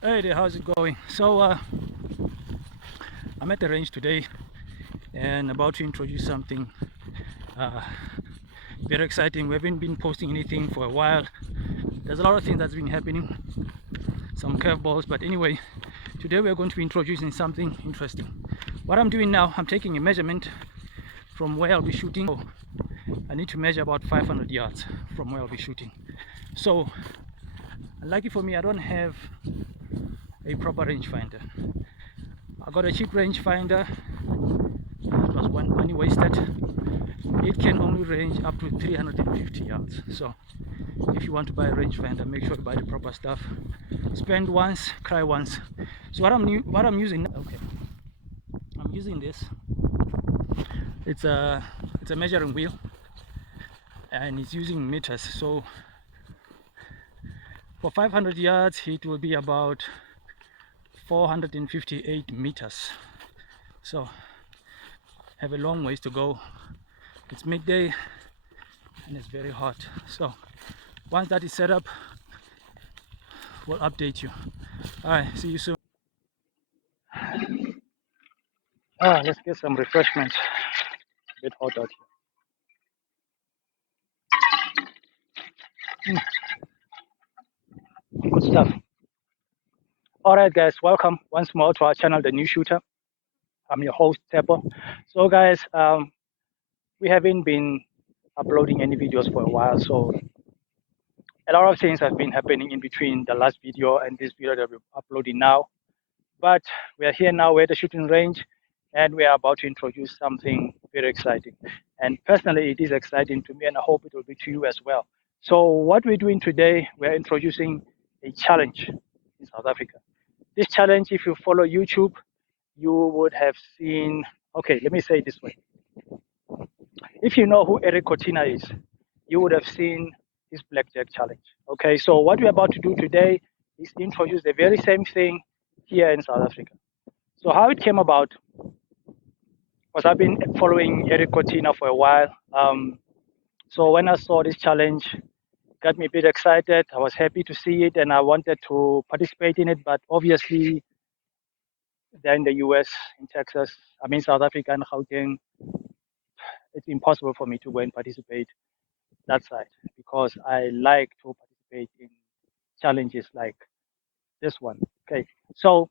Hey there, how's it going? I'm at the range today and about to introduce something uh, very exciting. We haven't been posting anything for a while. There's a lot of things that's been happening, some curveballs, but anyway, today we're going to be introducing something interesting. What I'm doing now, I'm taking a measurement from where I'll be shooting. So I need to measure about 500 yards from where I'll be shooting. So, lucky for me, I don't have a proper rangefinder. I got a cheap rangefinder. It was one money wasted. It can only range up to 350 yards. So if you want to buy a rangefinder, make sure you buy the proper stuff. Spend once, cry once. So what I'm using, okay, I'm using this. It's a measuring wheel, and it's using meters. So for 500 yards, it will be about 458 meters. So have a long ways to go. It's midday and it's very hot. So once that is set up, we'll update you. All right, see you soon. Let's get some refreshments. A bit hot out here. Good stuff. All right, guys, welcome once more to our channel, The New Shooter. I'm your host, Teppo. So, guys, we haven't been uploading any videos for a while, so a lot of things have been happening in between the last video and this video that we're uploading now. But we are here now, we're at the shooting range, and we are about to introduce something very exciting. And personally, it is exciting to me, and I hope it will be to you as well. So, what we're doing today, we're introducing a challenge in South Africa. This challenge, if you follow YouTube, you would have seen. Okay, let me say it this way. If you know who Erik Cortina is, you would have seen his BlackJack challenge. Okay, so what we're about to do today is introduce the very same thing here in South Africa. So how it came about was I've been following Erik Cortina for a while. So when I saw this challenge, it got me a bit excited. I was happy to see it and I wanted to participate in it, but obviously they're in the US, in Texas, I'm in South Africa and Gauteng. It's impossible for me to go and participate that side because I like to participate in challenges like this one. Okay, so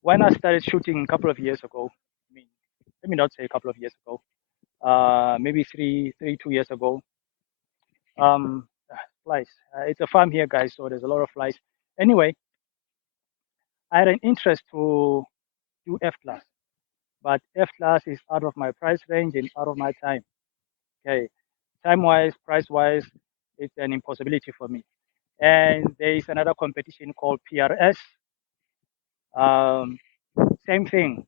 when I started shooting a couple of years ago, I mean, let me not say a couple of years ago, maybe 2 years ago. Um, flies. It's a farm here, guys, so there's a lot of flies. Anyway, I had an interest to do F class, but F class is out of my price range and out of my time. Okay, time wise, price wise, it's an impossibility for me. And there is another competition called PRS. Um, Same thing,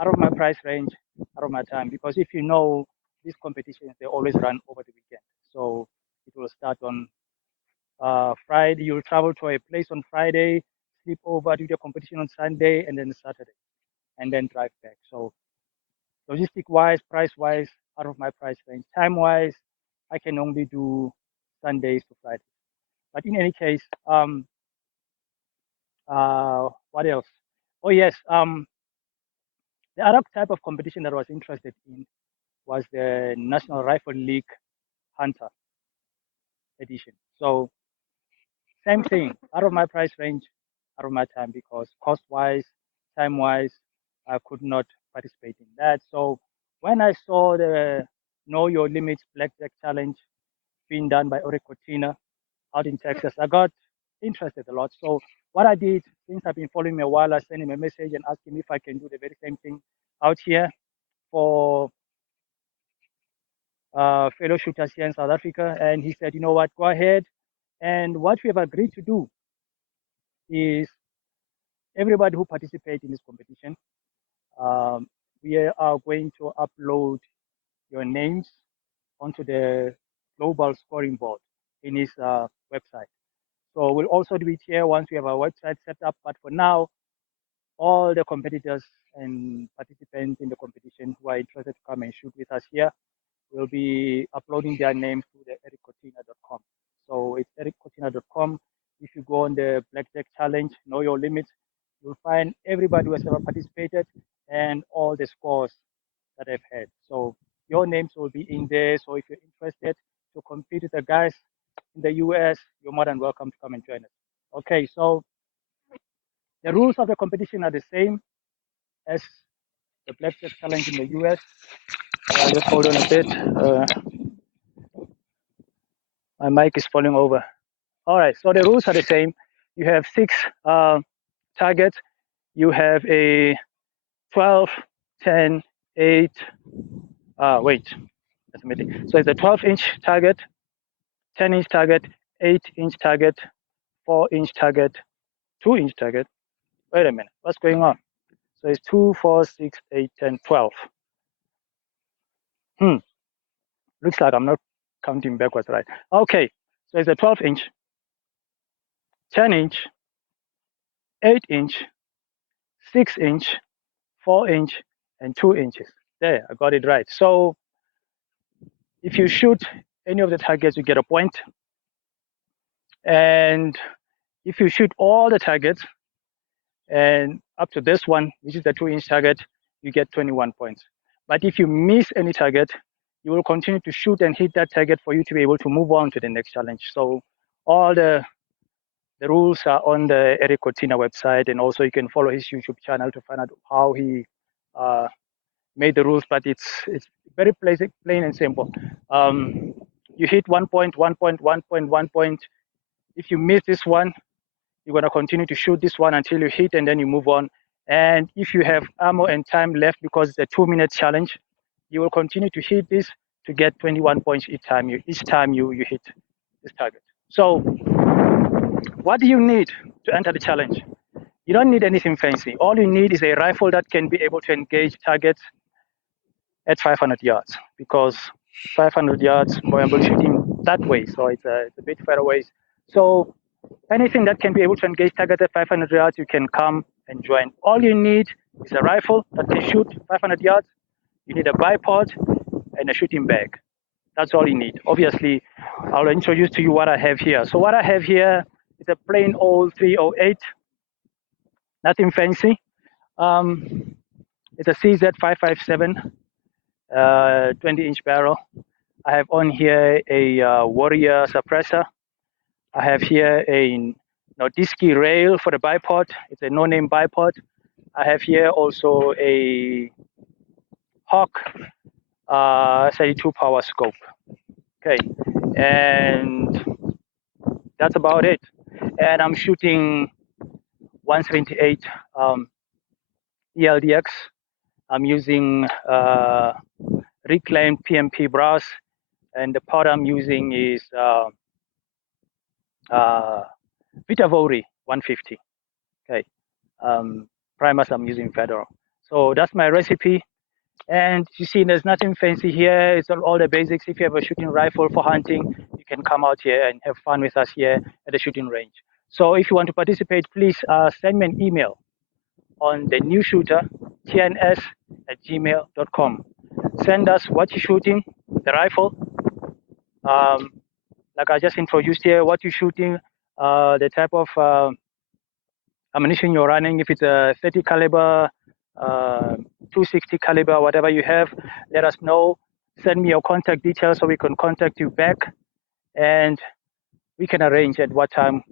out of my price range, out of my time. Because if you know these competitions, they always run over the weekend. So it will start on Friday. You'll travel to a place on Friday, sleep over, do the competition on Sunday, and then Saturday, and then drive back. So logistic wise, price wise, out of my price range. Time wise, I can only do Sundays to Fridays. But in any case, what else? Oh yes, the other type of competition that I was interested in was the National Rifle League Hunter edition. So same thing, out of my price range, out of my time, because cost wise, time wise, I could not participate in that. So when I saw the Know Your Limits Blackjack Challenge being done by Erik Cortina out in Texas, I got interested a lot. So what I did, since I've been following me a while, I sent him a message and asked him if I can do the very same thing out here for fellow shooters here in South Africa. And he said, you know what, go ahead. And what we have agreed to do is everybody who participates in this competition, um, we are going to upload your names onto the global scoring board in his website. So we'll also do it here once we have our website set up. But for now, all the competitors and participants in the competition who are interested to come and shoot with us here will be uploading their names to the ericcortina.com. So it's ericcortina.com. If you go on the BlackJack challenge, know your limits, you'll find everybody who has ever participated and all the scores that I've had. So your names will be in there. So if you're interested to compete with the guys in the US, you're more than welcome to come and join us. Okay, so the rules of the competition are the same as the BlackJack challenge in the US. Just hold on a bit. My mic is falling over. All right, so the rules are the same. You have 6 targets. You have a 12, 10, 8. Wait, that's a meeting. So it's a 12-inch target, 10-inch target, 8-inch target, 4-inch target, 2-inch target. Wait a minute, what's going on? So it's 2, 4, 6, 8, 10, 12. Looks like I'm not counting backwards, right? Okay, so it's a 12-inch, 10-inch, 8-inch, 6-inch, 4-inch, and 2 inches. There, I got it right. So if you shoot any of the targets, you get a point. And if you shoot all the targets, and up to this one, which is the 2-inch target, you get 21 points. But if you miss any target, you will continue to shoot and hit that target for you to be able to move on to the next challenge. So all the rules are on the Erik Cortina website, and also you can follow his YouTube channel to find out how he made the rules. But it's very plain and simple. You hit 1 point, 1 point, 1 point, 1 point. If you miss this one, you're going to continue to shoot this one until you hit, and then you move on. And if you have ammo and time left, because it's a 2-minute challenge, you will continue to hit this to get 21 points each time you hit this target. So what do you need to enter the challenge? You don't need anything fancy. All you need is a rifle that can be able to engage targets at 500 yards, because 500 yards, I'm shooting that way, so it's a bit far away. So anything that can be able to engage targets at 500 yards, you can come and join. All you need is a rifle that can shoot 500 yards. You need a bipod and a shooting bag. That's all you need. Obviously, I'll introduce to you what I have here. So what I have here is a plain old 308, nothing fancy. It's a CZ557, 20-inch barrel. I have on here a Warrior suppressor. I have here a Nordiski rail for the bipod. It's a no-name bipod. I have here also a Hawk 32 power scope. Okay, and that's about it. And I'm shooting 178 ELDX. I'm using reclaimed PMP brass, and the powder I'm using is Vitavori 150. Okay, primers I'm using Federal. So that's my recipe. And you see, there's nothing fancy here. It's all the basics. If you have a shooting rifle for hunting, you can come out here and have fun with us here at the shooting range. So if you want to participate, please send me an email on the new shooter, tns@gmail.com. Send us what you're shooting, the rifle, like I just introduced here, what you're shooting, the type of ammunition you're running, if it's a 30 caliber, 260 caliber, whatever you have, let us know. Send me your contact details so we can contact you back, and we can arrange at what time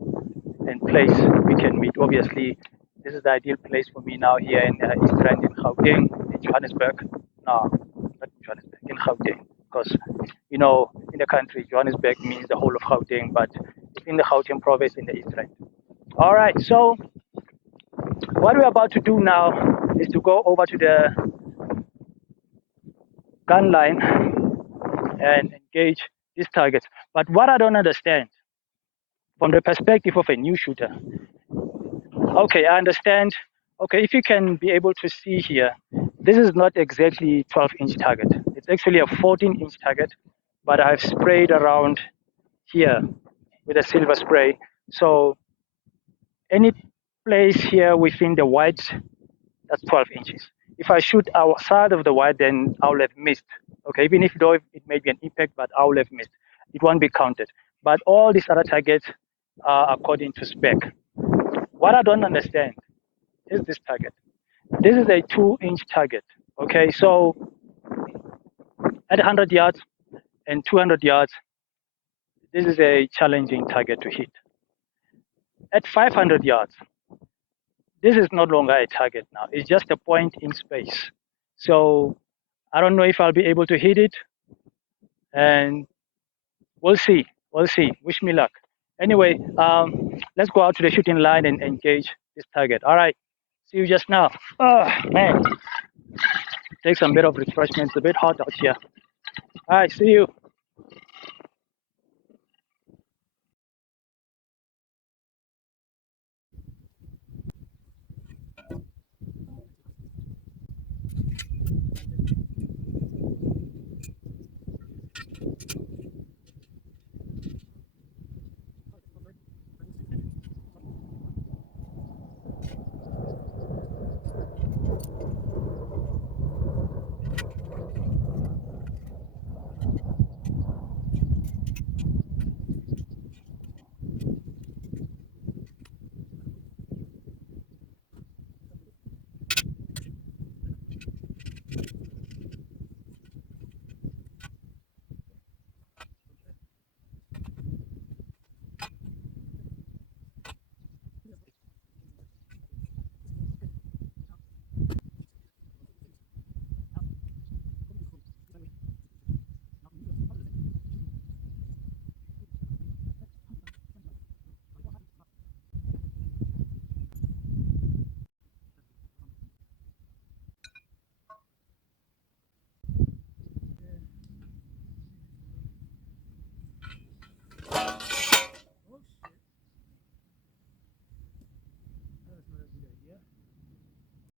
and place we can meet. Obviously, this is the ideal place for me now here in East Rand in Gauteng, in Johannesburg. No, not Johannesburg, in Gauteng. Because, you know, in the country, Johannesburg means the whole of Gauteng, but it's in the Gauteng province in the East Rand. All right, so what we're about to do now is to go over to the gun line and engage these targets. But what I don't understand, from the perspective of a new shooter, okay, I understand. Okay, if you can be able to see here, this is not exactly 12-inch target. It's actually a 14-inch target, but I've sprayed around here with a silver spray. So any place here within the white, that's 12 inches. If I shoot outside of the white, then I'll have missed. Okay, even if though it may be an impact, but I'll have missed. It won't be counted. But all these other targets, according to spec. What I don't understand is this target. This is a 2-inch target. Okay, so at 100 yards and 200 yards, this is a challenging target to hit. At 500 yards, this is no longer a target now. It's just a point in space. So I don't know if I'll be able to hit it, and we'll see. We'll see. Wish me luck. Anyway, let's go out to the shooting line and engage this target. All right. See you just now. Oh, man. Take some bit of refreshment. It's a bit hot out here. All right. See you. Oh, shit. That was not a good idea.